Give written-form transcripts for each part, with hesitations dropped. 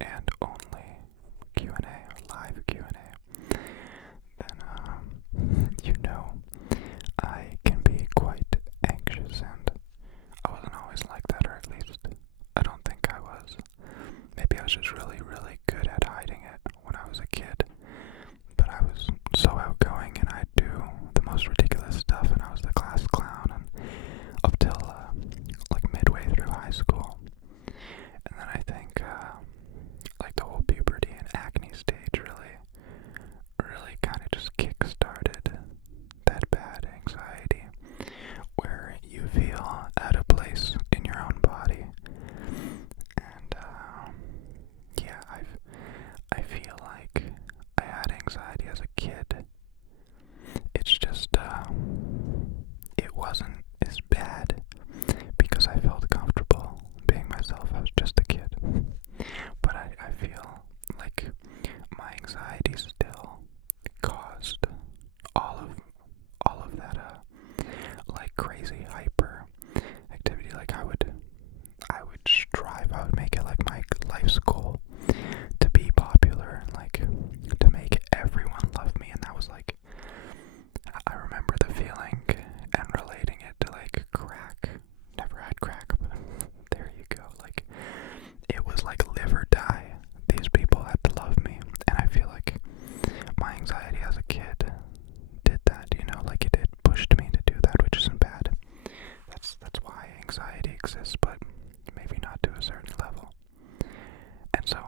and only Q&A or live Q&A, then you know I can be quite anxious, and I wasn't always like that, or at least I don't think I was. Maybe I was just really, really good at hiding it when I was a kid, but I was so outgoing and I'd do the most ridiculous stuff, and I was the class clown and up till like midway through high school. And then I think like the whole puberty and acne stage really kind of just kick-started that bad anxiety where you feel out of place in your own body. And yeah, I feel like I had anxiety as a kid. It's just it wasn't as bad because I felt comfortable being myself. I was just a kid. But I feel like my anxiety still caused all of that like crazy hyper activity. Like I would strive, I would make it like my life's goal to be popular and like to make everyone love me. And that was like, I remember the feeling and relating it to like crack. Never had crack, but there you go. Like it was like live or die. These people had to love me, and I feel like my anxiety as a kid did that, you know, like it pushed me to do that, which isn't bad. That's why anxiety exists, but maybe not to a certain level. And so,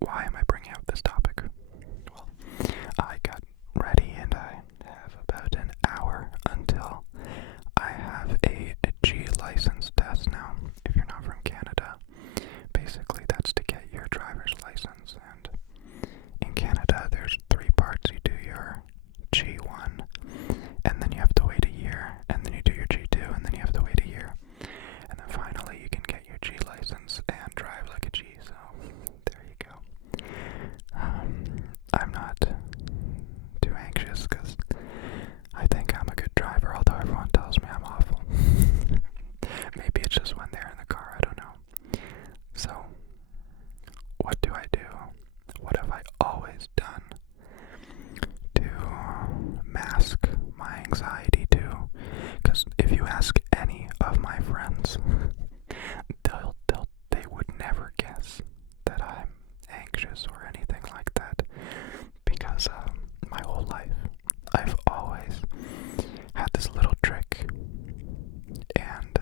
why am I bringing up this topic? Well, I got ready and I have about an hour until I have a G license test. Now, if you're not from Canada, basically that's to get your driver's license, and in Canada there's 3 parts. You do your G1, and then you have to wait a year, and then you do your G2, and then you have to wait a year, and then finally you can get your G license and drive like a G. So there you go. I'm not too anxious because I think I'm a good driver, although everyone tells me I'm awful. Maybe it's just when they're in the car, I don't know. So, what do I do? What have I always done to mask my anxiety to? Because if you ask any of my friends, they would never guess that I'm anxious or anything like that. Because my whole life, I've always had this little trick, and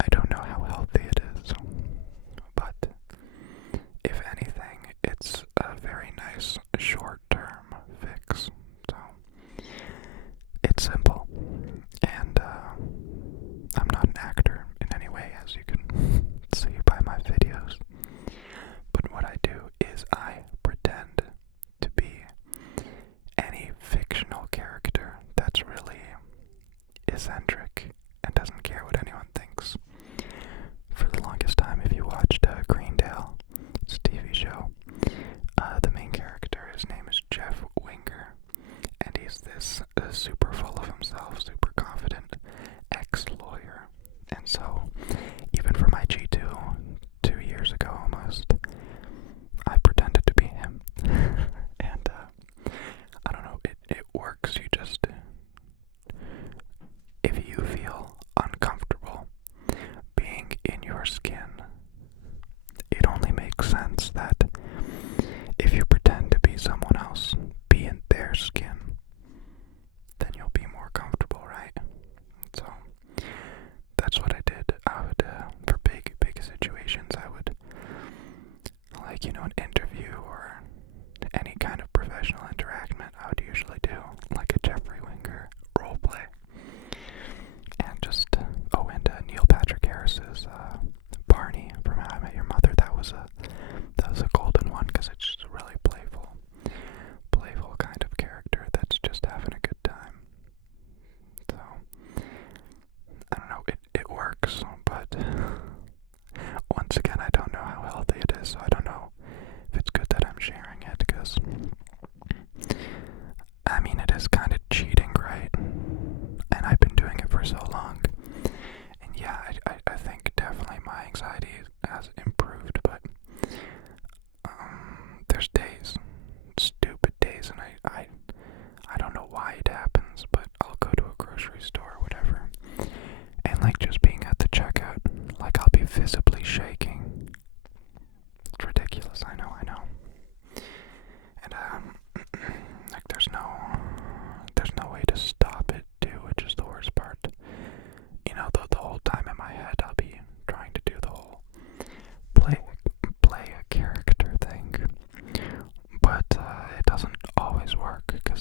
I don't know how healthy it is, but if anything, it's a very nice short-term fix. So it's simple, and I'm not an actor in any way, as you can see by my videos. But what I do is I pretend to be any fictional character that's really eccentric and doesn't care what anyone thinks. For the longest time, if you watched Greendale, it's a TV show, the main character, his name is Jeff Winger, and he's this super full of himself, super confident ex-lawyer. And so, even for my G2, 2 years ago almost, I pretended to be him. And I don't know, it works. You just, if you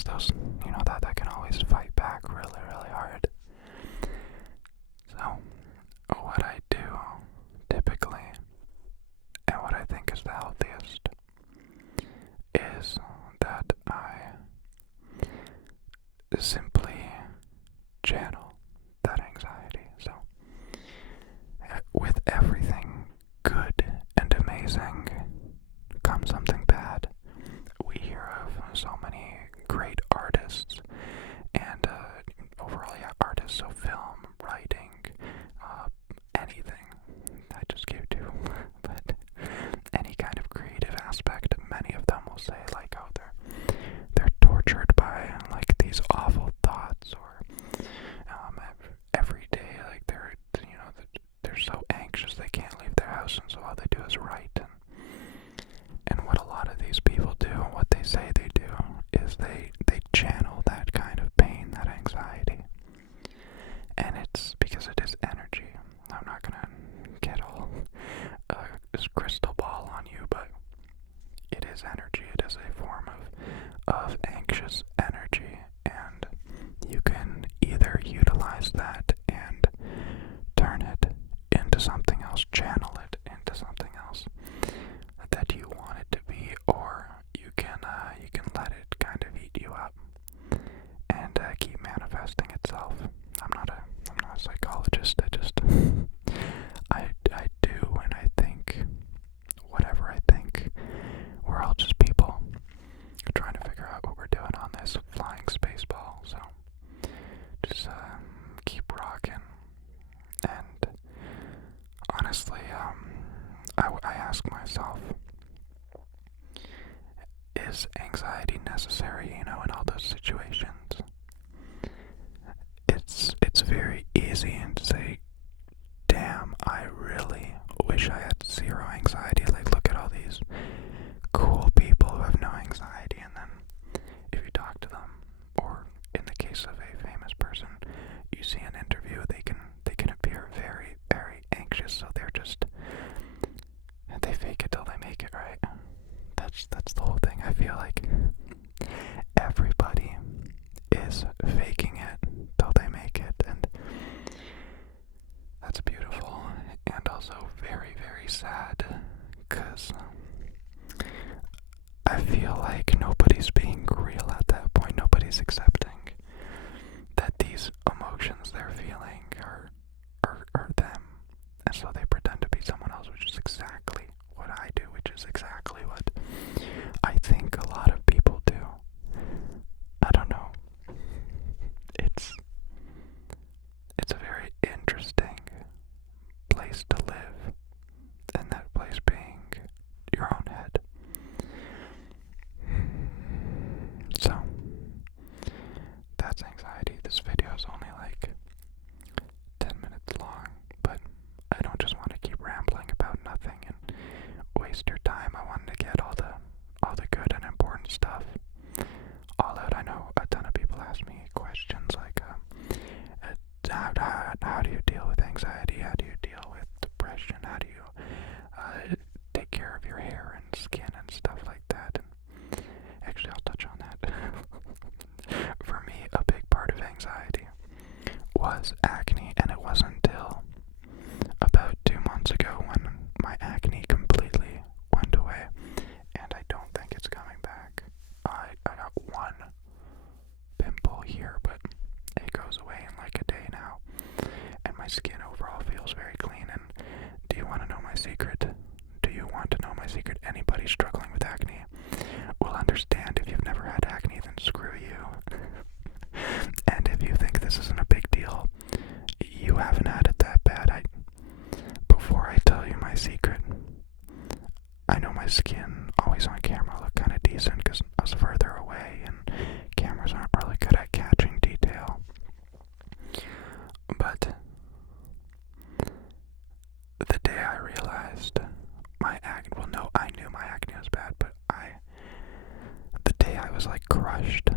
because those, that can always fight back really, really hard. So, what I do typically, and what I think is the healthiest, is that I simply channel that anxiety. So, with everything good and amazing comes something bad. We hear of so many great artists and overall, artists of film, writing, anything. I just gave two, but any kind of creative aspect. Many of them will say like, oh, they're tortured by like these awful thoughts, or every day like they're so anxious they can't leave their house, and so all they do is write. And what a lot of these people do, and what they say they do, is they channel that kind of pain, that anxiety. And it's because it is energy. I'm not gonna get all this crystal ball on you, but it is energy. It is a form of anxious energy, and you can either utilize that and turn it into something else, channel it into something else that you want it to be, or you can let it kind of eat you up and keep manifesting itself. I'm not a psychologist. I do, and I think whatever I think. We're all just people trying to figure out what we're doing on this flying space ball. So just keep rocking. And honestly, I ask myself, is anxiety necessary, in all those situations? It's very easy to say, damn, I really wish I had zero anxiety. Like, look at all these cool people who have no anxiety, and then if you talk to them, or in the case of a famous person, you see an interview, they can appear very, very anxious, so they fake it till they make it, right? That's the whole thing. I feel like everybody is faking it till they make it, and that's beautiful, and also very, very sad, because I feel like nobody's being real at that point. Nobody's accepting that these emotions they're feeling are them, and so they pretend to be someone else, which is exactly what I do, which is exactly what I think a lot of people do. I don't know. It's a very interesting place to live, and that place being your own head. So, that's anxiety. This video is only like 10 minutes long, but I don't just want to keep rambling about nothing and waste your time. I wanted to get all the good and important stuff all out. I know a ton of people ask me questions like, how do you deal with anxiety? How do you deal with depression? How do you take care of your hair and skin and stuff like that? And actually, I'll touch on that. For me, a big part of anxiety was acne, and it wasn't until about 2 months ago when my acne completely went away, and I don't think it's coming back. I got one pimple here, but it goes away in like a day now, and my skin overall feels very clean. And do you want to know my secret? Do you want to know my secret? Anybody struggling with acne will understand. If you've never had acne, then screw you. And if you think this isn't a big deal, you haven't had it that bad. Before I tell you my secret, I know my skin always on camera looked kind of decent because I was further away, and cameras aren't really good at catching detail. But the day I realized my acne, well, no, I knew my acne was bad, but the day I was like crushed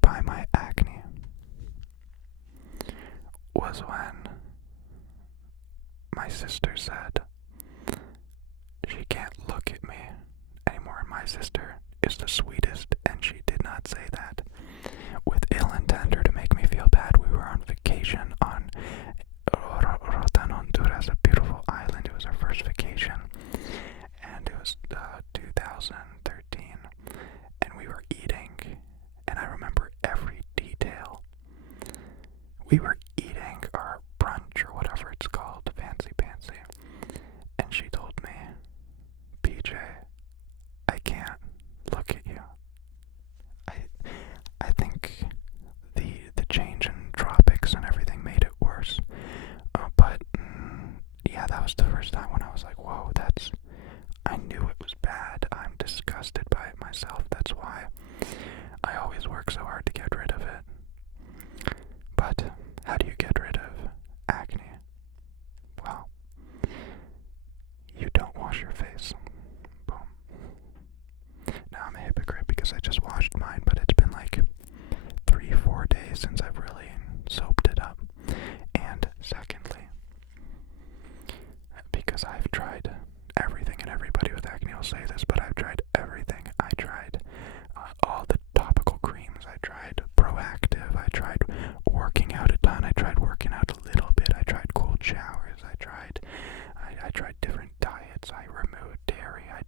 by my acne was when my sister said she can't look at me anymore. And my sister is the sweetest, and she did not say that we were eating our brunch or whatever it's called, fancy pantsy, and she told me, PJ, I can't look at you. I think the change in tropics and everything made it worse. But yeah, that was the first time when I was like, whoa, I knew it was bad. I'm disgusted by it myself. That's why I always work so hard to get rid of it. But how do you get rid of acne? Well, you don't wash your face. Boom. Now I'm a hypocrite because I just washed mine, but it's been like 3-4 days since I've really soaped it up. And secondly, because I've tried everything, and everybody with acne will say this, but I've tried everything. I tried all the topical creams. I tried Proactive. I tried working out a ton. I tried working out a little bit. I tried cold showers. I tried different diets. I removed dairy. I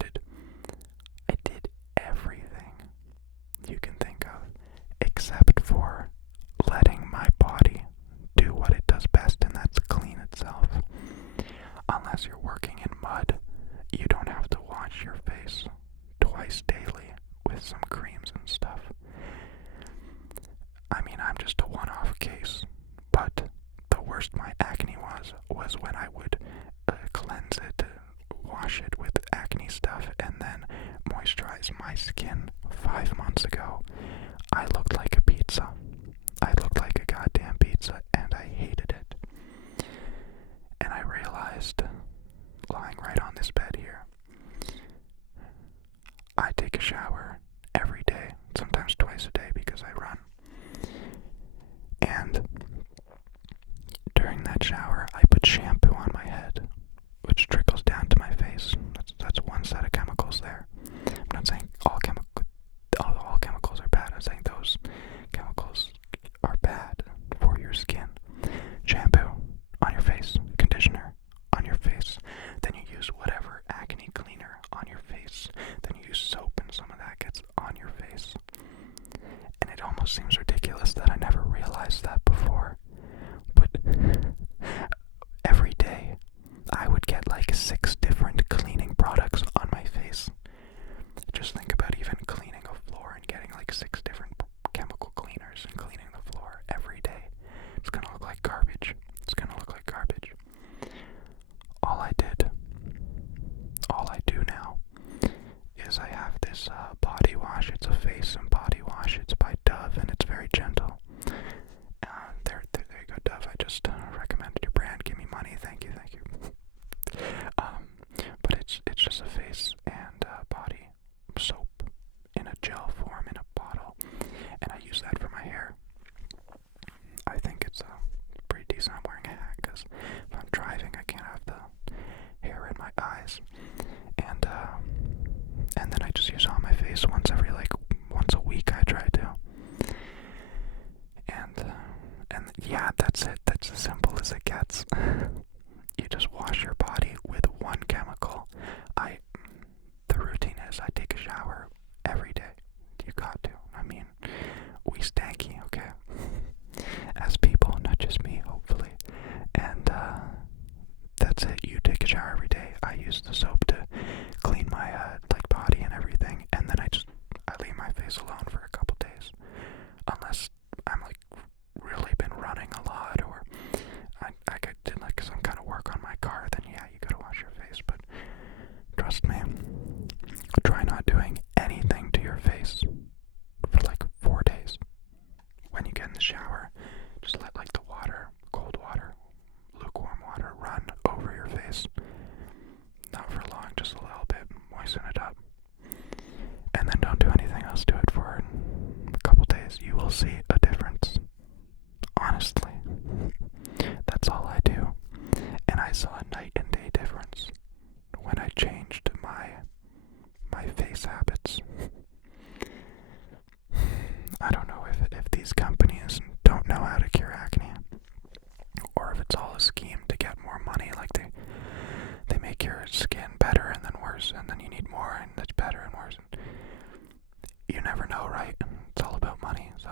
did everything you can think of, except for letting my body do what it does best, and that's clean itself. Unless you're working in mud, you don't have to wash your face twice daily with some creams and stuff. I mean, I'm just a one-off case, but the worst my acne was when I would cleanse it, wash it with acne stuff, and then moisturize my skin. 5 months ago, I looked like a pizza. I looked like a goddamn pizza, and I hated it. And I realized, lying right on this bed here, I take a shower every day, sometimes twice a day because I run. And during that shower, I put shampoo on my head, which trickles down to my face. That's one set of chemicals there. I'm not saying all chemicals are bad. I'm saying those chemicals are bad for your skin. Shampoo on your face, conditioner on your face, then you use whatever acne cleaner on your face, then you use soap and some of that gets on your face. And it almost seems ridiculous that I never realized that before, but every day I would get like 6 different cleaning products on my face. Just think about even cleaning a floor and getting like 6 different chemical cleaners and cleaning the floor every day. It's gonna look like garbage. It's gonna look like garbage. All I do now is I have this body wash. It's a face and body wash. It's by Dove and it's very gentle. There you go, Dove. I just recommended your brand. Give me money. Thank you. But it's just a face and body soap in a gel form in a bottle, and I use that for my hair. I think it's pretty decent. I'm wearing a hat because if I'm driving, I can't have the hair in my eyes, and then I just use it on my face once a week. I try to, and yeah, that's it. That's as simple as it gets. You just wash your body with one chemical. The routine is I take a shower every day. You got to. I mean, we stanky, okay? As people, not just me, hopefully. And that's it. You take a shower every day. I use the soap to clean my body and everything, and then I leave my face alone for a couple days, unless I'm really been running a lot, or I did some kind of work on my car. Then yeah, you gotta wash your face. But trust me, try not doing anything to your face for 4 days. When you get in the shower, just let the water, cold water, lukewarm water run over your face. Not for long, just a little bit, moisten it up. And then don't do anything else to it for a couple days. You will see a difference. Honestly. That's all I do. And I saw a night and day difference when I changed my face habits. I don't know if these companies don't know how to cure acne, or if it's all a scheme to get more money. They make your skin better and then worse, and then you need more and it's better and worse. You never know, right? It's all about money, so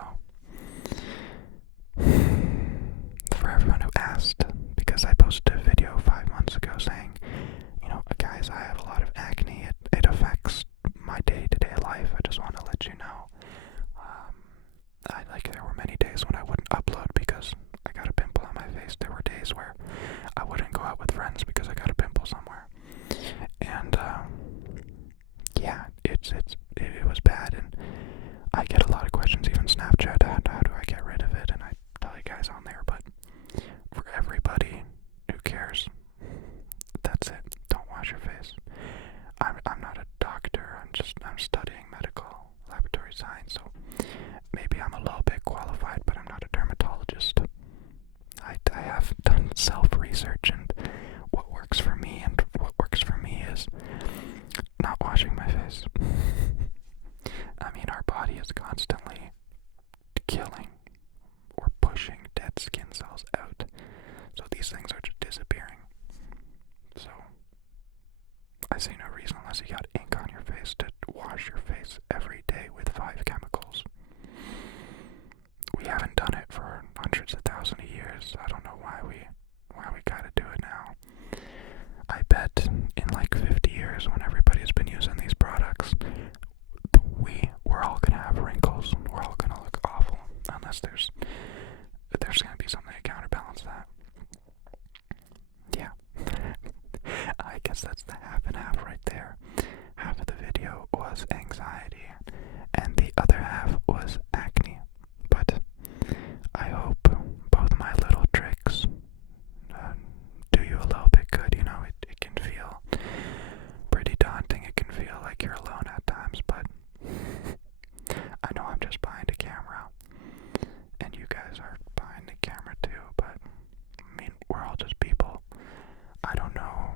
let you know. There were many days when I wouldn't upload because I got a pimple on my face. There were days where I wouldn't go out with friends because I got a pimple somewhere. And yeah, it was bad. And I get a lot of questions, even Snapchat, how do I get rid of it? And I tell you guys on there, but for everybody who cares, that's it. Don't wash your face. I'm not a doctor. I'm studying medical laboratory science, so maybe I'm a little bit qualified, but I'm not a dermatologist. I have done self-research, and what works for me is not washing my face. I mean, our body is constantly killing or pushing dead skin cells out, so these things are just disappearing. So I see no reason, unless you got ink on your face, to wash your face every day with 5 chemicals. We haven't done it for hundreds of thousands of years. I don't know why we gotta do it now. I bet in like 50 years, when everybody's been using these products, we're all gonna have wrinkles. We're all gonna look awful, unless there's gonna be something to counterbalance that. Yeah. I guess that's the half and half right there. Half of the video was anxiety, and the other half was acne. But I hope both my little tricks do you a little bit good. You know, it can feel pretty daunting. It can feel like you're alone at times, but I know I'm just behind a camera, and you guys are behind the camera too, but I mean, we're all just people. I don't know.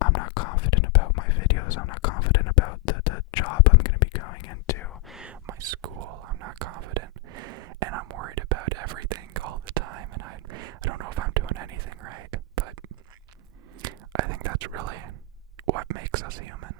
I'm not confident about my videos. I'm not confident about the job I'm going to be going into, my school. I'm not confident, and I'm worried about everything all the time, and I don't know if I'm doing anything right, but I think that's really what makes us human.